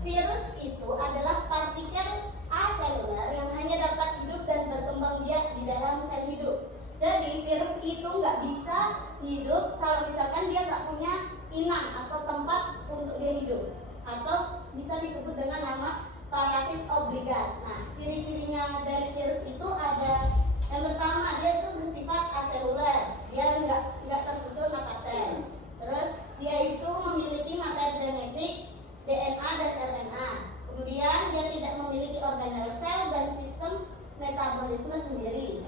virus itu adalah partikel aseluler yang hanya dapat hidup dan berkembang biak di dalam sel hidup. Jadi virus itu nggak bisa hidup kalau misalkan dia nggak punya inang atau tempat untuk dia hidup, atau bisa disebut dengan nama parasit obligat. Nah, ciri-cirinya dari virus itu ada yang pertama, dia itu bersifat aseluler, dia nggak tersusun mata sel. Terus dia itu memiliki materi genetik DNA dan RNA. Kemudian dia tidak memiliki organel sel dan sistem metabolisme sendiri.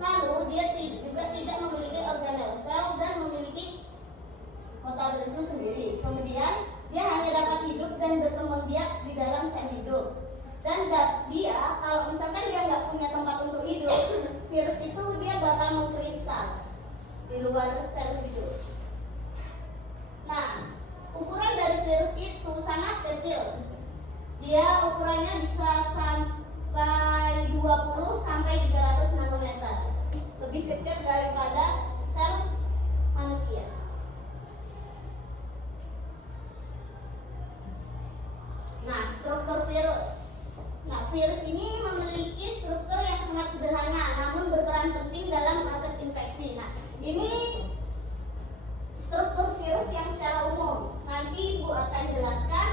Lalu dia juga tidak memiliki organel sel dan memiliki metabolisme sendiri. Kemudian dia hanya dapat hidup dan berkembang biak di dalam sel hidup. Dan dia kalau misalkan dia nggak punya tempat untuk hidup, virus itu dia bakal mengkristal di luar sel hidup. Nah, ukuran dari virus itu sangat kecil. Dia ukurannya bisa sampai 20 sampai 300 nanometer. Lebih kecil daripada sel manusia. Nah, struktur virus. Nah, virus ini memiliki struktur yang sangat sederhana namun berperan penting dalam proses infeksi. Nah, ini struktur virus yang secara umum. Nanti Ibu akan jelaskan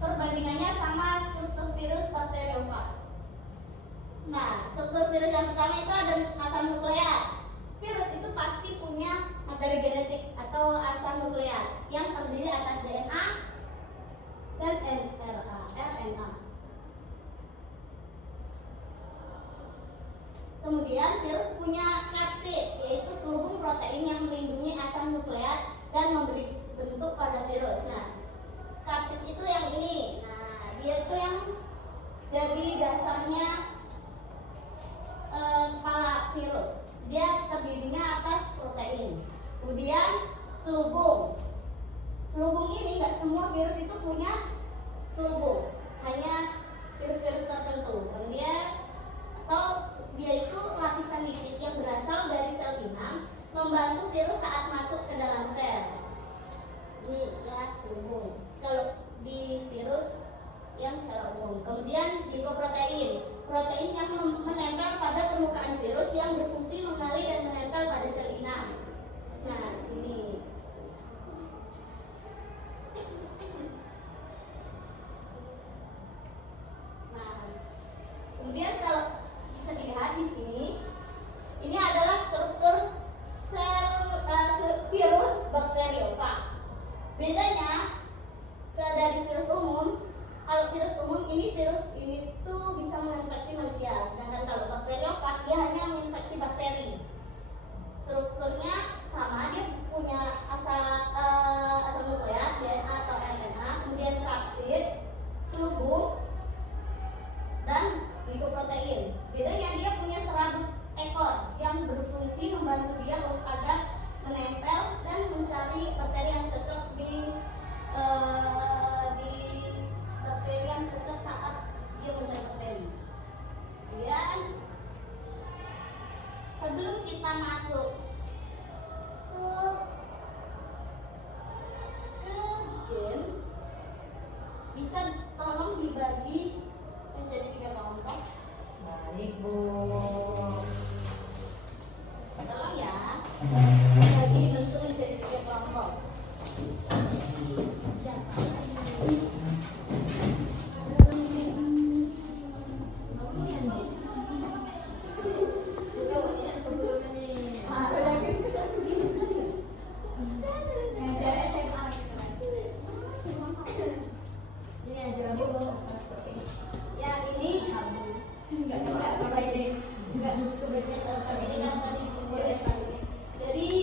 perbandingannya sama struktur virus bakteriofag. Nah, struktur virus yang pertama itu ada asam nukleat. Virus itu pasti punya materi genetik atau asam nukleat yang terdiri atas DNA dan RNA. Kemudian virus punya kapsid, yaitu selubung protein yang melindungi asam nukleat dan memberi bentuk pada virus. Nah, kapsid itu yang ini. Nah, dia itu yang jadi dasarnya kepala virus. Dia terdirinya atas protein. Kemudian selubung. Selubung ini nggak semua virus itu punya selubung, hanya virus-virus tertentu. Kemudian dia itu lapisan lipid yang berasal dari sel inang membantu virus saat masuk ke dalam sel. Ini ya selubung. Kalau di virus yang secara umum. Kemudian glikoprotein, protein yang menempel pada permukaan virus yang berfungsi mengenali dan menempel pada sel inang. Nah, ini. Nah, kemudian kalau bisa dilihat di sini, ini adalah struktur sel virus bakteriofag. Bedanya dari virus umum, kalau virus umum virus ini tuh bisa menginfeksi manusia, sedangkan kalau bakteriofag dia hanya menginfeksi bakteri. Strukturnya sama, dia punya asam nukleat, DNA atau RNA, kemudian kapsid, selubung, dan glikoprotein. Bedanya dia punya serabut ekor yang berfungsi membantu dia agar menempel dan mencari bakteri yang cocok di bakteri yang cocok saat dia mencari bakteri. Kemudian sebelum kita masuk ke game, bisa tolong dibagi menjadi 3 kelompok. Baik, Bu. Tolong ya, bagi dibentuk menjadi 3 kelompok. Jadi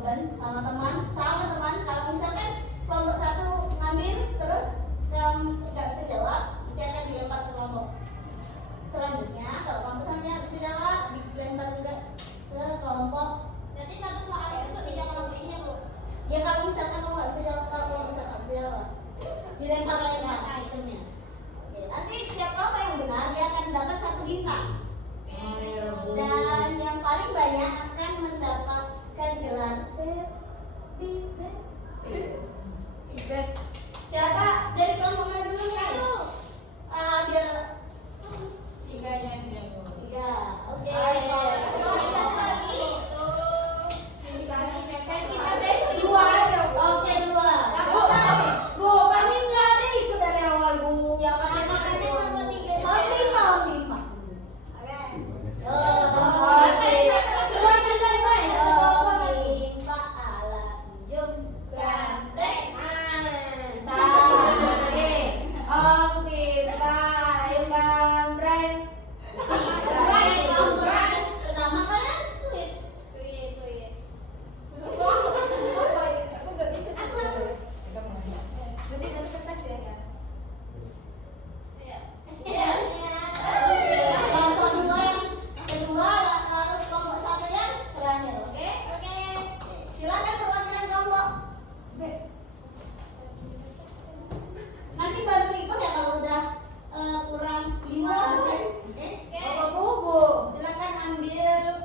jawaban sama teman. Kalau misalkan kelompok satu ngambil terus nggak bisa jawab, nanti akan dilempar ke kelompok selanjutnya. Kalau kelompok selanjutnya bisa jawab, dilempar juga ke kelompok. Berarti satu soal itu tuh tiga kelompok ini ya, Bu? Ya kalau misalkan kamu nggak bisa jawab, kalau kamu misalkan nggak bisa jawab, dilempar sistemnya. Oke, nanti setiap kelompok yang benar dia akan dapat 1 bintang. Dan yang paling banyak akan mendapatkan gelar best. Siapa dari kelompok mana dulu nih? Biar 3 nya dia, Bu. 3. Oke. Lagi tuh. Kan kita tes 2 aja, Bu. Oke, 2. Bu, kami nggak ada ikut dari awal, Bu. Ya, Makanya kelompok 3 Oh, 5. Oke. Silakan perwakilan kelompok. Nanti bantu ikut ya kalau udah kurang 5. Oke. Bu. Silakan ambil yang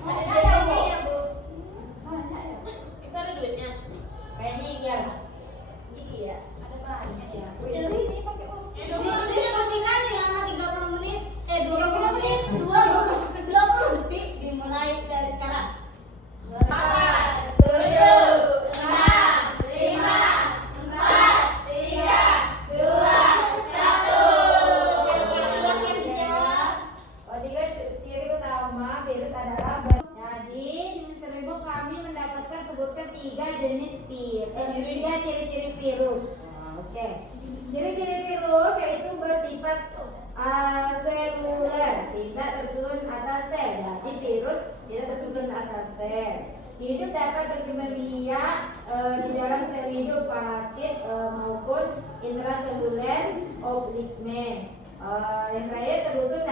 Ada jamnya ya, Bu? Itu ada duitnya. Kayaknya iya. Ini ya. Ada banyak ya. Diskusikan selama 30 menit, 20 menit, 20 detik dimulai dari sekarang. 8, 7, 6, 5, 4, 3, 2, 1. Silakan dijawab. Tiga ciri utama virus adalah jadi di Mister Ibu kami mendapatkan sebutkan 3 jenis virus, 3 ciri-ciri virus. Oke. Ciri-ciri virus yaitu bersifat seluler, tidak tersusun atas sel. Jadi virus tidak tersusun atas sel. Hidup dapat berkembang biak di dalam sel hidup, parasit maupun intraseluler obligmen. Yang terakhir tersusun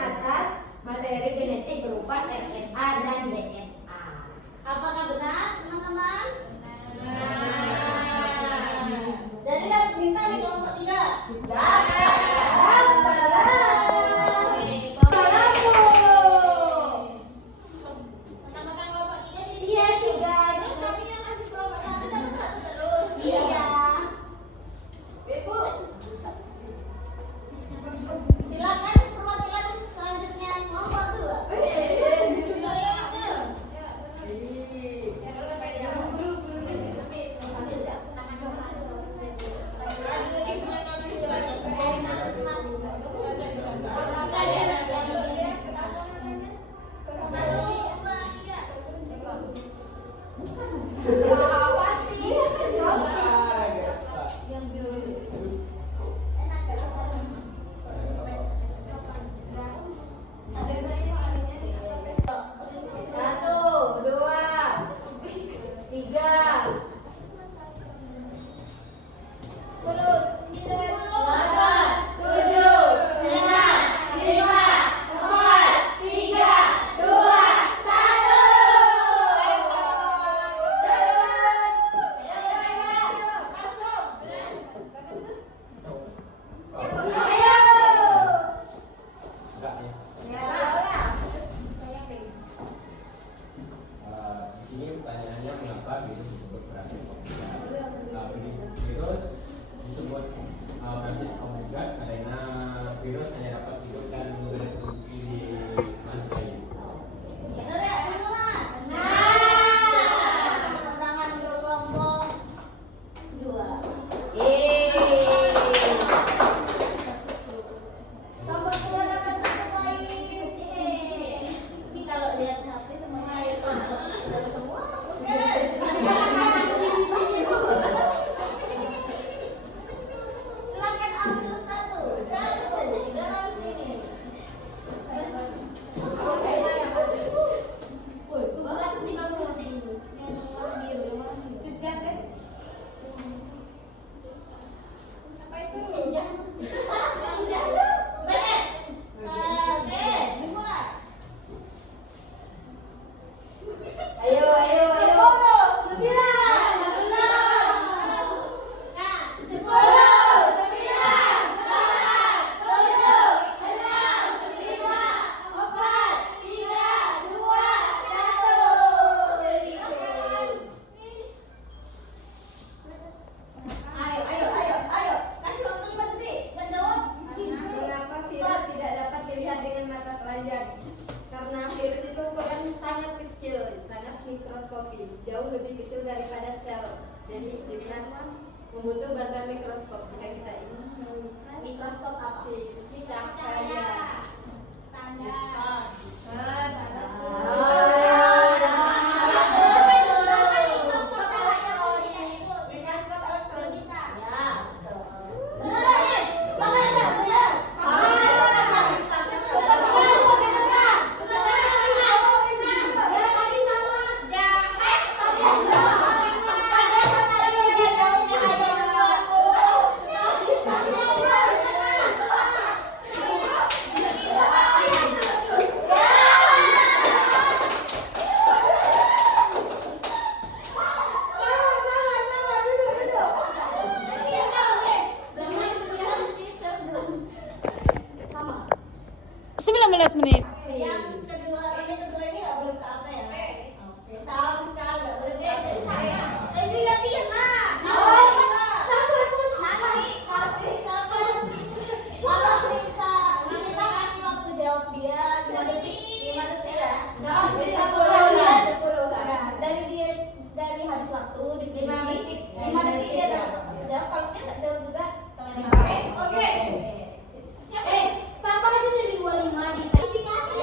atas materi genetik berupa RNA dan DNA. Apakah benar, teman-teman? Jadi dapat bintang di kelompok 3. Tambahkan kelompok 3 jadi Iya, 3. Terus kami yang masih kelompok 1 dapat 1 terus. Iya. Ibu. Silakan perwakilan selanjutnya kelompok 2. Apa sih? Jadi dibilang membutuhkan bantuan mikroskop jika kita ingin menemukan Mikroskop apa? kita Cahaya. Standar. Sama. 19 menit. Yang kedua ini nggak boleh ke apa ya? Oke, sama sekali nggak boleh ke apa. Jadi gantian lah. Kalau bisa kita kasih waktu jawab dia 5 detik ya. Nah, dari habis waktu diskusi 5 detik dia dapat jawab. Kalau dia nggak jawab juga kalian Oke. Papa aja jadi 25 di verifikasi.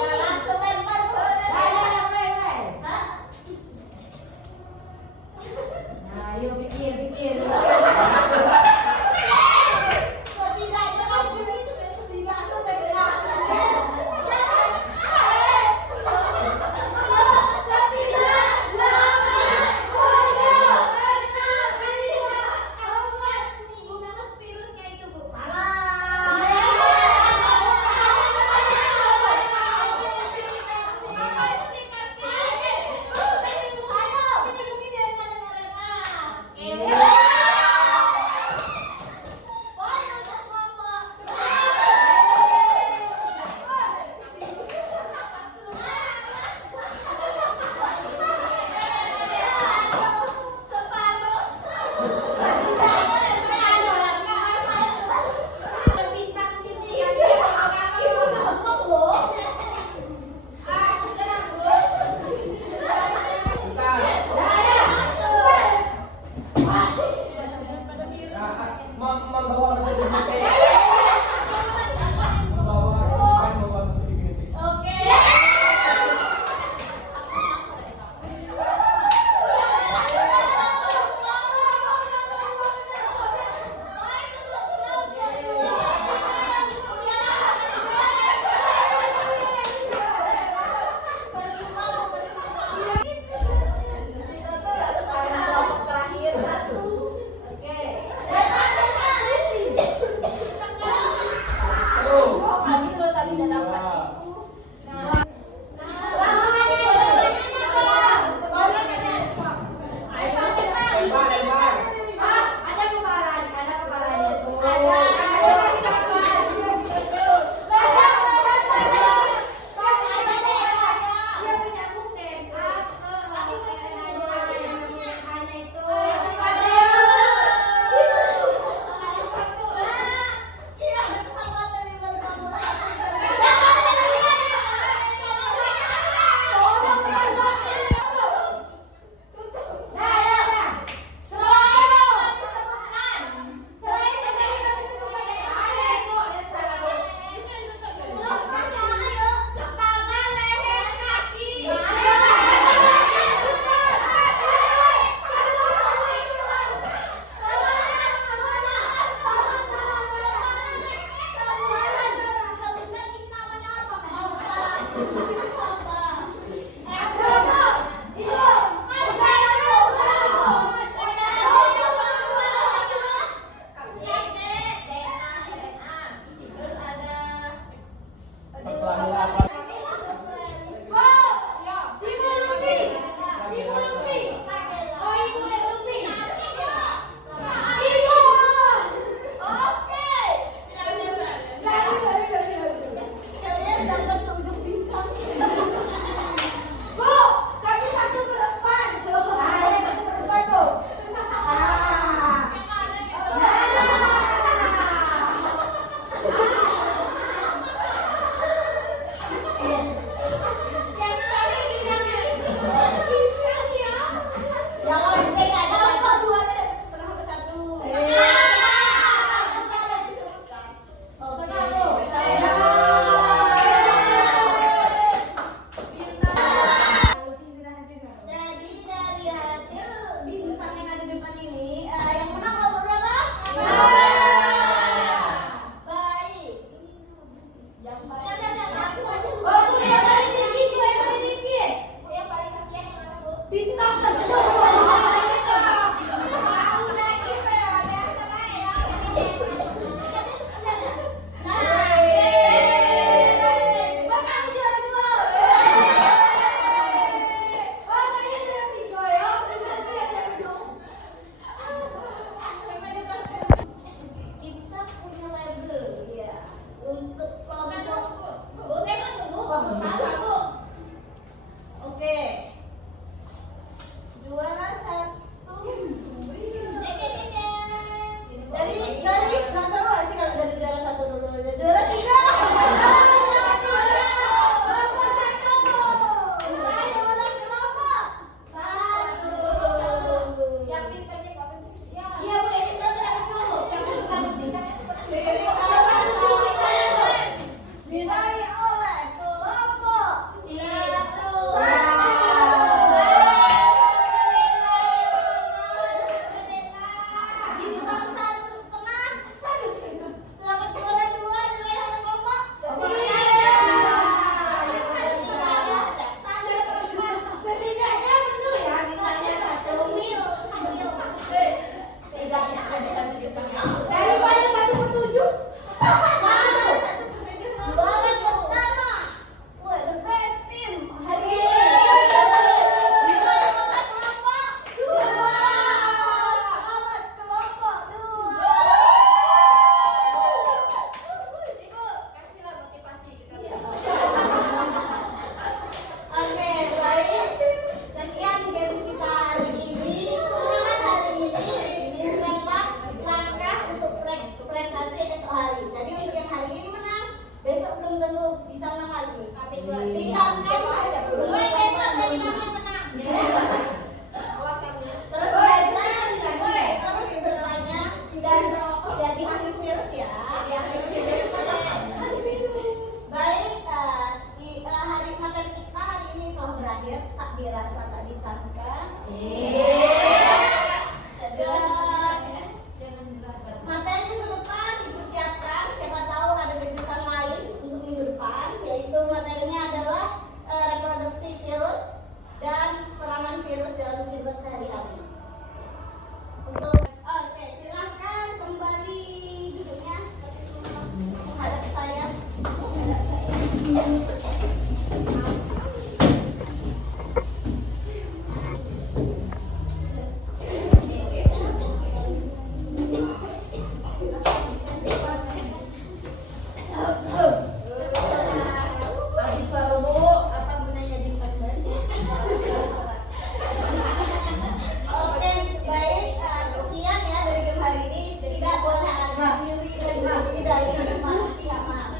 tidak ini maaf, tidak maaf.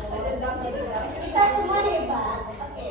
Kita semua hebat. Oke.